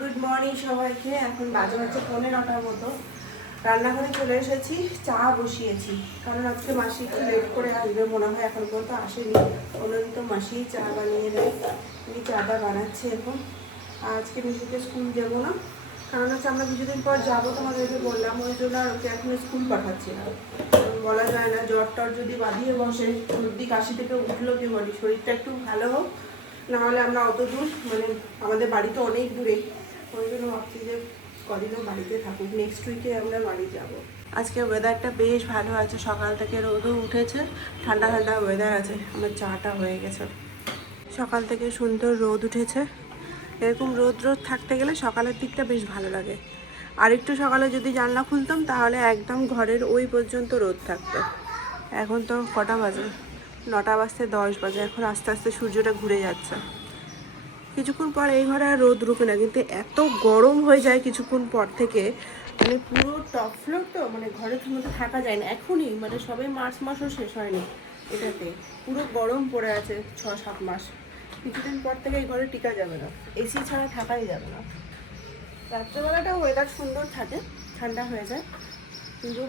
Good morning সবাইকে। এখন বাজে হচ্ছে পৌনে নটার মতো। রান্নাঘরে চলে এসেছি, চা বসিয়েছি। কারণ আজকে মাসি একটু লেট করে আসবে মনে হয়, এখন পর্যন্ত আসেনি। কোনোদিন তো মাসি চা বানিয়ে দেয়। আমি চাটা বানাচ্ছি এখন। আজকে মিশুকে স্কুল দেবো না। কারণ হচ্ছে আমরা কিছুদিন পর যাব তোমাদেরকে বললাম, ওই জন্য আর ওকে এখন স্কুল পাঠাচ্ছি না। বলা যায় না, জ্বর টর যদি বাঁধিয়ে বসে, সর্দি, কাশি থেকে উঠল কি বলি? শরীরটা একটু ভালো হোক নাহলে আমরা অত দূর মানে আমাদের বাড়ি তো অনেক দূরে জন্য ভাবছি যে কদিনও বাড়িতে থাকুক নেক্সট উইকে আমরা বাড়ি যাব। আজকে ওয়েদারটা বেশ ভালো আছে, সকাল থেকে রোদও উঠেছে, ঠান্ডা ঠান্ডা ওয়েদার আছে, আমার চাটা হয়ে গেছে। সকাল থেকে সুন্দর রোদ উঠেছে, এরকম রোদ রোদ থাকতে গেলে সকালের দিকটা বেশ ভালো লাগে। আর একটু সকালে যদি জানলা খুলতাম, তাহলে একদম ঘরের ওই পর্যন্ত রোদ থাকতো। এখন তো কটা বাজে? নটা বাজতে দশ বাজে, এখন আস্তে আস্তে সূর্যটা ঘুরে যাচ্ছে। কিছুক্ষণ পর এই ঘরে আর রোদ রুকে না, কিন্তু এত গরম হয়ে যায় কিছুক্ষণ পর থেকে। মানে পুরো টপ ফ্লোর তো মানে ঘরের মধ্যে থাকা যায় না। এখনই মানে সবে মার্চ মাসও শেষ হয়নি এটাতে। পুরো গরম পড়ে আছে ছ সাত মাস। কিছুদিন পর থেকে এই ঘরে টিকা যাবে না। এসি ছাড়া থাকাই যাবে না। রাত্রেবেলাটা ওয়েদার সুন্দর থাকে, ঠান্ডা হয়ে যায়। কিন্তু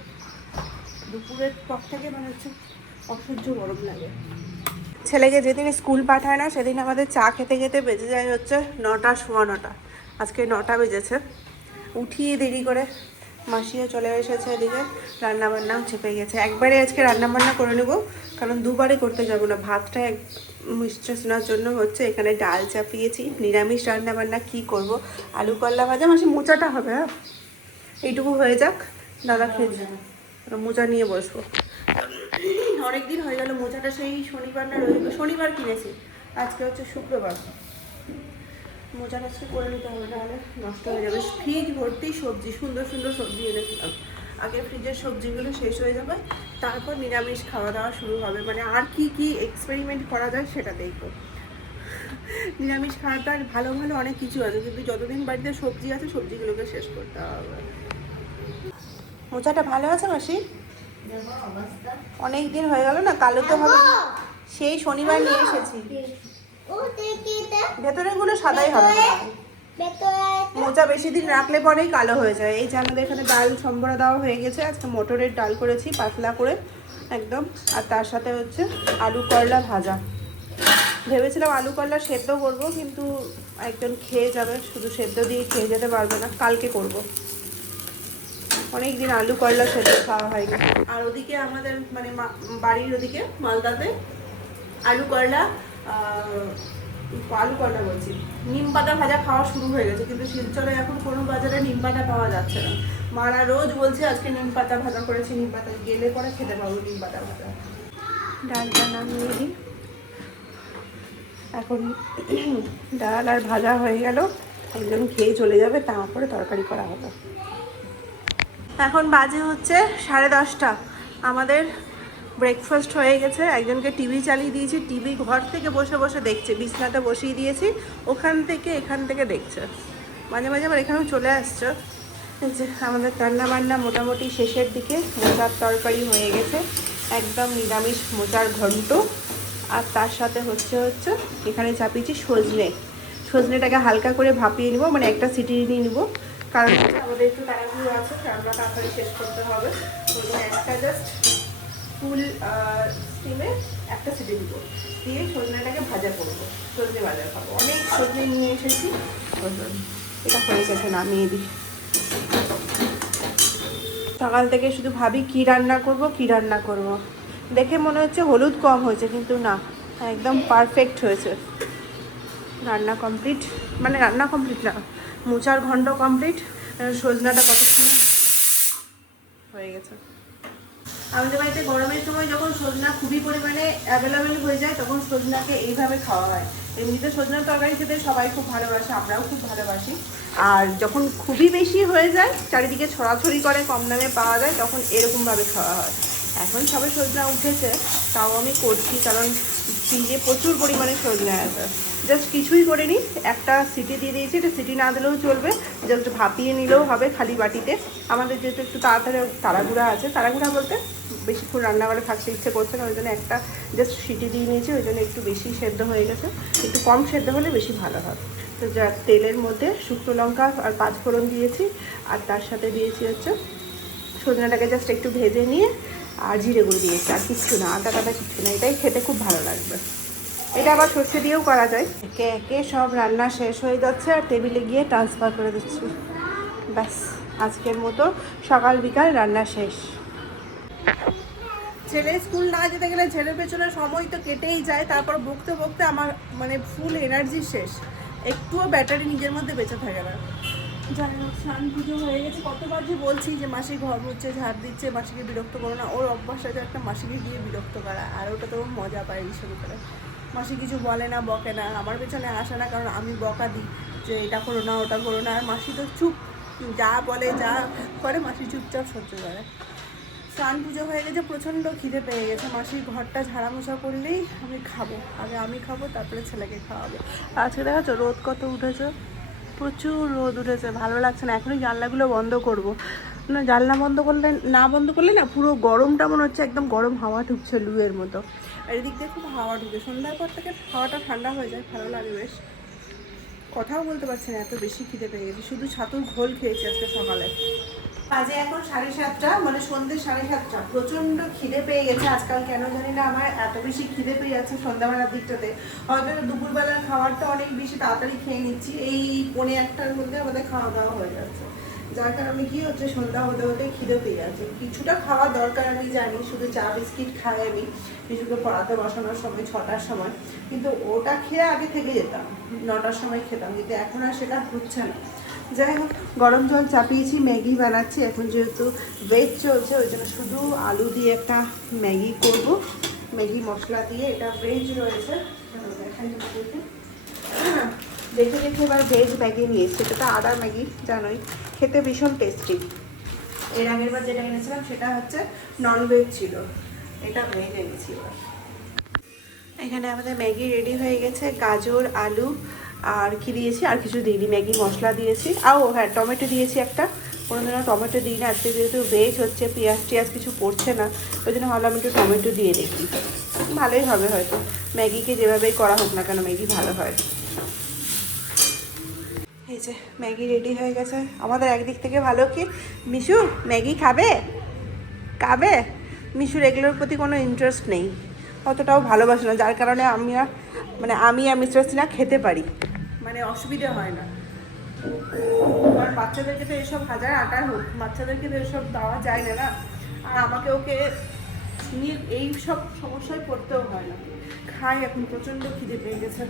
দুপুরের পর থেকে মানে হচ্ছে অসহ্য গরম লাগে। ছেলেকে যেদিন স্কুল পাঠায় না, সেদিন আমাদের চা খেতে খেতে বেজে যায় হচ্ছে নটা, সোয়া নটা। আজকে নটা বেজেছে। উঠিয়ে দেরি করে মাসিও চলে এসেছে এদিকে। রান্নাবান্নাও চেপে গেছে। একবারে আজকে রান্নাবান্না করে নেব, কারণ দুবারে করতে যাব না। ভাতটা এক মিস্ট্রেস নেওয়ার জন্য হচ্ছে এখানে ডাল চাপিয়েছি। নিরামিষ রান্নাবান্না কি করব? আলু করলা ভাজা, মাসি মোচাটা হবে হ্যাঁ? এইটুকু হয়ে যাক। দাদা খেয়ে মোচা নিয়ে বসবো। অনেক দিন হয়ে গেল, মোচাটা সেই শনিবার না রবি শনিবার কিনেছি, আজকে হচ্ছে শুক্রবার। মোচাটা আজকে করে নিতে হবে, নাহলে নষ্ট হয়ে যাবে। ফ্রিজ ভর্তি সবজি, সুন্দর সুন্দর সবজি এনেছিলাম। আগে ফ্রিজের সবজিগুলো শেষ হয়ে যাবে, তারপর নিরামিষ খাওয়া দাওয়া শুরু হবে। মানে আর কি কি এক্সপেরিমেন্ট করা যায় সেটা দেখব। নিরামিষ খাওয়াটা আর ভালো ভালো অনেক কিছু আছে, কিন্তু যতদিন বাড়িতে সবজি আছে, সবজিগুলোকে শেষ করতে হবে। মোচাটা ভালো আছে মাসি? অনেক দিন হয়ে গেল না কালো তো হবে সেই শনিবার নিয়ে এসেছি। ভেতরেরগুলো সাদাই হবে। মোচা বেশি দিন রাখলে পরেই কালো হয়ে যায়। এই যে আমাদের এখানে ডাল সম্বরা দেওয়া হয়ে গেছে। আজকে মটরের ডাল করেছি পাতলা করে একদম। আর তার সাথে হচ্ছে আলু করলা ভাজা। ভেবেছিলাম আলু করলা সেদ্ধ করব কিন্তু একজন খেয়ে যাবে। শুধু সেদ্ধ দিয়ে খেয়ে যেতে পারবে না কালকে করব। অনেক দিন আলু করলা সেদ্ধ খাওয়া হয়নি। আর ওদিকে আমাদের মানে বাড়ির ওদিকে মালদাতে আলু করলা আলু করলা বলছি। নিম পাতা ভাজা খাওয়া শুরু হয়ে গেছে, কিন্তু শিলচরে এখন কোনো বাজারে নিম পাতা পাওয়া যাচ্ছে না। মারা রোজ বলছে, আজকে নিম পাতা ভাজা করেছি, নিম পাতা গেলে পরে খেতে পাবো নিম পাতা ভাজা। ডালটা নামিয়ে দিই। এখন ডাল আর ভাজা হয়ে গেল। একজন খেয়ে চলে যাবে, তারপরে তরকারি করা হবে। এখন বাজে হচ্ছে সাড়ে দশটা। আমাদের ব্রেকফাস্ট হয়ে গেছে। একজনকে টিভি চালিয়ে দিয়েছি। টিভি ঘর থেকে বসে বসে দেখছে। বিছনাতে বসিয়ে দিয়েছি। ওখান থেকে এখান থেকে দেখছে। মাঝে মাঝে আবার এখানেও চলে আসছে। যে আমাদের রান্না বান্না মোটামুটি শেষের দিকে। মোচার তরকারি হয়ে গেছে। একদম নিরামিষ মোচার ঘন্ট। আর তার সাথে হচ্ছে হচ্ছে এখানে চাপিয়েছি সজনে। সজনেটাকে হালকা করে ভাপিয়ে নিব। মানে একটা সিটি নিয়ে নিব। কারণ আমাদের একটু তাড়াহুড়ো আছে রান্না তাড়াতাড়ি শেষ করতে হবে। ওই জন্য একটা জাস্ট ফুল স্টিমে একটা সিটি দিব। দিয়ে সজনেটাকে ভাজা করব। সজনে ভাজা খাব। অনেক সজনে নিয়ে এসেছি। এটা হয়ে গেছে, নামিয়ে দিই। সকাল থেকে শুধু ভাবি কি রান্না করব, কি রান্না করব। দেখে মনে হচ্ছে হলুদ কম হয়েছে, কিন্তু না, একদম পারফেক্ট হয়েছে। রান্না কমপ্লিট মানে রান্না কমপ্লিট না, মোচার ঘন্ট কমপ্লিট সজনাটা কতক্ষণ হয়ে গেছে? আমাদের বাড়িতে গরমের সময় যখন সজনা খুবই পরিমাণে অ্যাভেলেবেল হয়ে যায়, তখন সজনাকে এইভাবে খাওয়া হয়। এমনিতে সজনার তরকারি খেতে সবাই খুব ভালোবাসে, আমরাও খুব ভালোবাসি। আর যখন খুবই বেশি হয়ে যায়, চারিদিকে ছড়াছড়ি করে, কম দামে পাওয়া যায়, তখন এরকমভাবে খাওয়া হয়। এখন সবে সজনা উঠেছে, তাও আমি করছি, কারণ ফ্রিজে প্রচুর পরিমাণে সজনা আছে। জাস্ট কিছুই করিনি। একটা সিটি দিয়ে দিয়েছি, এটা সিটি না দিলেও চলবে। জাস্ট ভাপিয়ে নিলেও হবে খালি বাটিতে। আমাদের যেহেতু একটু তাড়াতাড়ি তাড়াগুড়া আছে তাড়াগুড়া বলতে বেশিক্ষণ রান্নাঘরে থাকতে ইচ্ছে করছে না, ওই জন্য একটা জাস্ট সিটি দিয়ে নিয়েছি, ওই জন্য একটু বেশি সেদ্ধ হয়ে গেছে। একটু কম সেদ্ধ হলে বেশি ভালো হয়। তো যা তেলের মধ্যে শুকনো লঙ্কা আর পাঁচ ফোড়ন দিয়েছি, আর তার সাথে দিয়েছি হচ্ছে সজনাটাকে জাস্ট একটু ভেজে নিয়ে, আর জিরে গুঁড়ো দিয়েছি, আর কিচ্ছু না আদা টাদা কিচ্ছু না, এটাই খেতে খুব ভালো লাগবে। এটা আবার সর্ষে দিয়েও করা যায়। একে একে সব রান্না শেষ হয়ে যাচ্ছে আর টেবিলে গিয়ে ট্রান্সফার করে দিচ্ছি। ব্যাস, আজকের মতো সকাল বিকাল রান্না শেষ। ছেলে স্কুল না যেতে গেলে ছেলের পেছনে সময় তো কেটেই যায়, তারপর বকতে বকতে আমার মানে ফুল এনার্জি শেষ। একটুও ব্যাটারি নিজের মধ্যে বেঁচে থাকে না। যাই হোক, স্নান পুজো হয়ে গেছে। কতবার যে বলছি যে মাসি ঘর মুচ্ছে ঝাড় দিচ্ছে, মাসিকে বিরক্ত করো না। ওর অভ্যাস আছে একটা মাসিকে গিয়ে বিরক্ত করা, আর ওটা তো মজা পায় ভীষণ করে। মাসি কিছু বলে না, বকে না। আমার পেছনে আসে না, কারণ আমি বকা দিই যে এটা করো না, ওটা করো না। আর মাসি তো চুপ। যা বলে, যা করে, মাসি চুপচাপ সহ্য করে। স্নান পুজো হয়ে গেছে, প্রচণ্ড খিদে পেয়ে গেছে। মাসির ঘরটা ঝাড়া মোছা করলেই আমি খাব। আগে আমি খাব, তারপরে ছেলেকে খাওয়াবো। আজকে দেখাচ্ছ রোদ কত উঠেছে? প্রচুর রোদ উঠেছে, ভালো লাগছে না। এখনই জানলাগুলো বন্ধ করব। না, জানলা বন্ধ করলে, না বন্ধ করলে না পুরো গরমটা মনে হচ্ছে একদম গরম হাওয়া ঢুকছে লুয়ের মতো। আর এদিক দিয়ে খুব হাওয়া ঢুকে সন্ধ্যার পর থেকে হাওয়াটা ঠান্ডা হয়ে যায়, ভালো লাগে বেশ। কথাও বলতে পারছি না, এত বেশি খিদে পেয়ে গেছি। শুধু ছাতুর ঘোল খেয়েছি আজকে সকালে। বাজে এখন সাড়ে সাতটা মানে সন্ধ্যে সাড়ে সাতটা। প্রচণ্ড খিদে পেয়ে গেছে আজকাল, কেন জানি না আমার এত বেশি খিদে পেয়ে যাচ্ছে সন্ধ্যাবেলার দিকটাতে। হয়তো দুপুরবেলার খাবারটা অনেক বেশি তাড়াতাড়ি খেয়ে নিচ্ছি, এই পনে একটার মধ্যে আমাদের খাওয়া দাওয়া হয়ে যাচ্ছে। যার কারণে কি হচ্ছে, সন্ধ্যা হতে হতে খিদে পেয়ে যাচ্ছে। কিছুটা খাওয়ার দরকার আমি জানি, শুধু চা, বিস্কিট খাই আমি কিছুকে পড়াতে বসানোর সময়, ছটার সময়। কিন্তু ওটা খেয়ে আগে থেকে যেতাম, নটার সময় খেতাম, কিন্তু এখন আর সেটা হচ্ছে না। যাই হোক, গরম জল চাপিয়েছি, ম্যাগি বানাচ্ছি। এখন যেহেতু ভেজ চলছে, ওই জন্য শুধু আলু দিয়ে একটা ম্যাগি করব। ম্যাগি মশলা দিয়ে, এটা ভেজ রয়েছে। দেখে দেখে এবার ভেজ ম্যাগি নিয়ে এসছি। এটা তো আদা ম্যাগি, জানোই। খেতে ভীষণ টেস্টি এর আগের বার যেটা এনেছিলাম, সেটা হচ্ছে নন ভেজ ছিল। এটা ভেজ এনেছি এবার। এখানে আমাদের ম্যাগি রেডি হয়ে গেছে। গাজর, আলু আর কি দিয়েছি? আর কিছু দিইনি। ম্যাগি মশলা দিয়েছি। আও হ্যাঁ টমেটো দিয়েছি একটা। কোনো দিনও টমেটো দিই না আজকে যেহেতু ভেজ হচ্ছে, পেঁয়াজ টিয়াজ কিছু পড়ছে না ওই জন্য ভাবলাম একটু টমেটো দিয়ে দেখি। ভালোই হবে হয়তো। ম্যাগিকে যেভাবেই করা হোক না কেন ম্যাগি ভালো হয়। এই যে ম্যাগি রেডি হয়ে গেছে। আমাদের একদিক থেকে ভালো কি? মিশু ম্যাগি খাবে? খাবে? মিশুর এগুলোর প্রতি কোনো ইন্টারেস্ট নেই। অতটাও ভালোবাসে না, যার কারণে আমি মানে আমি আর মিস্টার সিনা খেতে পারি। মানে অসুবিধে হয় না। আর বাচ্চাদেরকে তো এসব হাজার আটার হোক, বাচ্চাদেরকে তো এসব দেওয়া যায় না না। আর আমাকে ওকে নিয়ে এই সব সমস্যায় পড়তেও হয় না। খাই এখন, প্রচণ্ড খিদে পেয়ে গেছে।